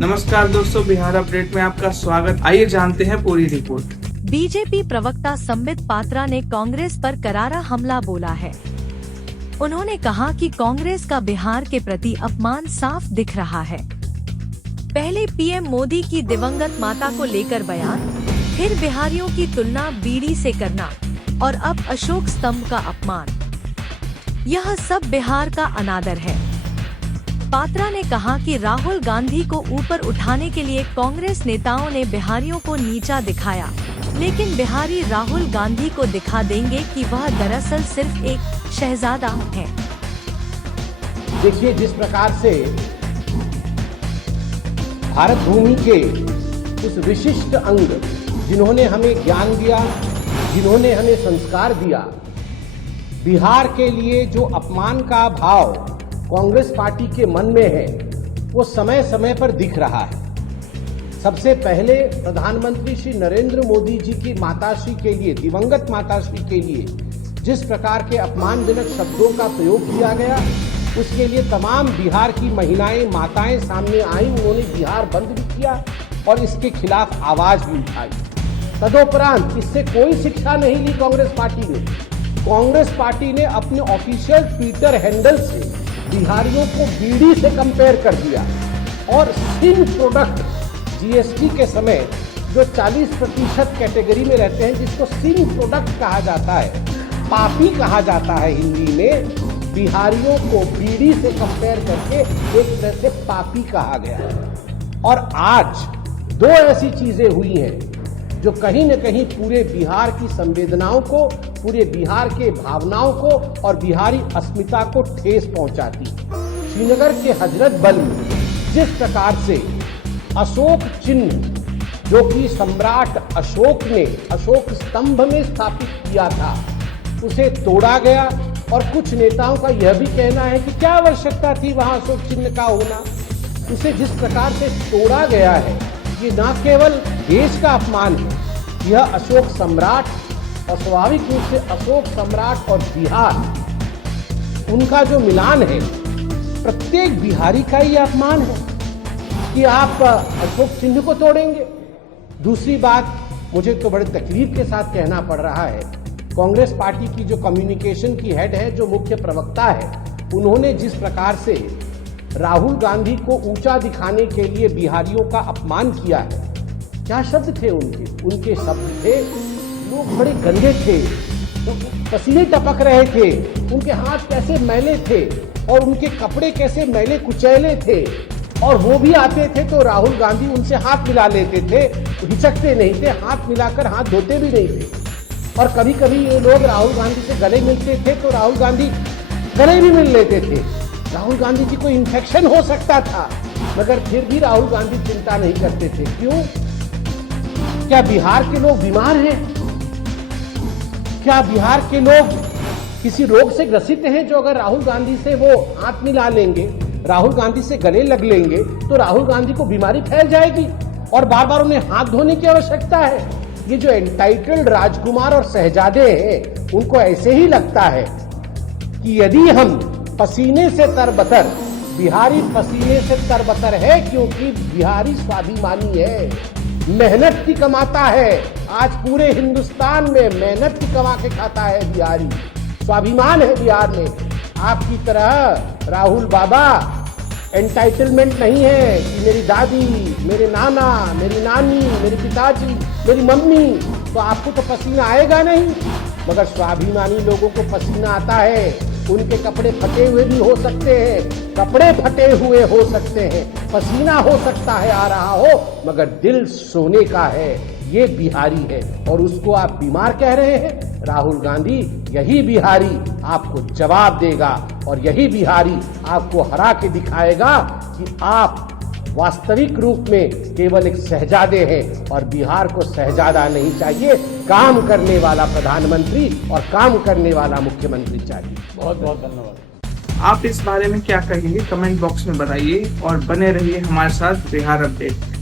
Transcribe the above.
नमस्कार दोस्तों, बिहार अपडेट में आपका स्वागत। आइए जानते हैं पूरी रिपोर्ट। बीजेपी प्रवक्ता संबित पात्रा ने कांग्रेस पर करारा हमला बोला है। उन्होंने कहा कि कांग्रेस का बिहार के प्रति अपमान साफ दिख रहा है। पहले पीएम मोदी की दिवंगत माता को लेकर बयान, फिर बिहारियों की तुलना बीड़ी से करना और अब अशोक स्तंभ का अपमान, यह सब बिहार का अनादर है। पात्रा ने कहा कि राहुल गांधी को ऊपर उठाने के लिए कांग्रेस नेताओं ने बिहारियों को नीचा दिखाया, लेकिन बिहारी राहुल गांधी को दिखा देंगे कि वह दरअसल सिर्फ एक शहजादा है। देखिए, जिस प्रकार से भारत भूमि के उस विशिष्ट अंग जिन्होंने हमें ज्ञान दिया, जिन्होंने हमें संस्कार दिया, बिहार के लिए जो अपमान का भाव कांग्रेस पार्टी के मन में है, वो समय समय पर दिख रहा है। सबसे पहले प्रधानमंत्री श्री नरेंद्र मोदी जी की माताश्री के लिए, दिवंगत माताश्री के लिए जिस प्रकार के अपमानजनक शब्दों का प्रयोग किया गया, उसके लिए तमाम बिहार की महिलाएं, माताएं सामने आई। उन्होंने बिहार बंद भी किया और इसके खिलाफ आवाज भी उठाई। तदोपरांत इससे कोई शिक्षा नहीं ली कांग्रेस पार्टी ने। कांग्रेस पार्टी ने अपने ऑफिशियल ट्विटर हैंडल से बिहारियों को बीड़ी से कंपेयर कर दिया और सिन प्रोडक्ट जीएसटी के समय जो 40% कैटेगरी में रहते हैं, जिसको सिन प्रोडक्ट कहा जाता है, पापी कहा जाता है हिंदी में, बिहारियों को बीड़ी से कंपेयर करके एक तरह से पापी कहा गया। और आज दो ऐसी चीजें हुई हैं जो कहीं न कहीं पूरे बिहार की संवेदनाओं को, पूरे बिहार के भावनाओं को और बिहारी अस्मिता को ठेस पहुंचाती। श्रीनगर के हजरत बल में जिस प्रकार से अशोक चिन्ह जो कि सम्राट अशोक ने अशोक स्तंभ में स्थापित किया था, उसे तोड़ा गया। और कुछ नेताओं का यह भी कहना है कि क्या आवश्यकता थी वहां अशोक चिन्ह का होना। उसे जिस प्रकार से तोड़ा गया है, ये न केवल देश का अपमान है, यह अशोक सम्राट और स्वाभाविक रूप से अशोक सम्राट और बिहार, उनका जो मिलान है, प्रत्येक बिहारी का ये अपमान है कि आप अशोक चिन्ह को तोड़ेंगे। दूसरी बात, मुझे तो बड़े तकलीफ के साथ कहना पड़ रहा है, कांग्रेस पार्टी की जो कम्युनिकेशन की हेड है, जो मुख्य प्रवक्ता है, उन्होंने जिस प्रकार से राहुल गांधी को ऊंचा दिखाने के लिए बिहारियों का अपमान किया है। क्या शब्द थे उनके शब्द थे, लोग बड़े गंदे थे, पसीने टपक रहे थे, उनके हाथ कैसे मैले थे और उनके कपड़े कैसे मैले कुचैले थे। और वो भी आते थे तो राहुल गांधी उनसे हाथ मिला लेते थे, हिचकते नहीं थे, हाथ मिलाकर हाथ धोते भी नहीं थे। और कभी कभी ये लोग राहुल गांधी से गले मिलते थे तो राहुल गांधी गले भी मिल लेते थे। राहुल गांधी जी को इन्फेक्शन हो सकता था, मगर फिर भी राहुल गांधी चिंता नहीं करते थे। क्यों? क्या बिहार के लोग बीमार हैं? क्या बिहार के लोग किसी रोग से ग्रसित हैं जो अगर राहुल गांधी से वो हाथ मिला लेंगे, राहुल गांधी से गले लग लेंगे तो राहुल गांधी को बीमारी फैल जाएगी और बार बार उन्हें हाथ धोने की आवश्यकता है? ये जो एंटाइटल्ड राजकुमार और शहजादे हैं, उनको ऐसे ही लगता है कि यदि हम पसीने से तरबतर, बिहारी पसीने से तरबतर है क्योंकि बिहारी स्वाभिमानी है, मेहनत की कमाता है। आज पूरे हिंदुस्तान में मेहनत की कमा के खाता है बिहारी, स्वाभिमान है बिहार में। आपकी तरह राहुल बाबा एंटाइटलमेंट नहीं है कि मेरी दादी, मेरे नाना, मेरी नानी, मेरे पिताजी, मेरी मम्मी, तो आपको तो पसीना आएगा नहीं। मगर स्वाभिमानी लोगों को पसीना आता है। उनके कपड़े फटे हुए भी हो सकते हैं, कपड़े फटे हुए हो सकते हैं, पसीना हो सकता है आ रहा हो, मगर दिल सोने का है। ये बिहारी है और उसको आप बीमार कह रहे हैं। राहुल गांधी, यही बिहारी आपको जवाब देगा और यही बिहारी आपको हरा के दिखाएगा कि आप वास्तविक रूप में केवल एक शहजादे हैं और बिहार को शहजादा नहीं चाहिए, काम करने वाला प्रधानमंत्री और काम करने वाला मुख्यमंत्री चाहिए। बहुत बहुत धन्यवाद। आप इस बारे में क्या कहेंगे? कमेंट बॉक्स में बताइए और बने रहिए हमारे साथ बिहार अपडेट।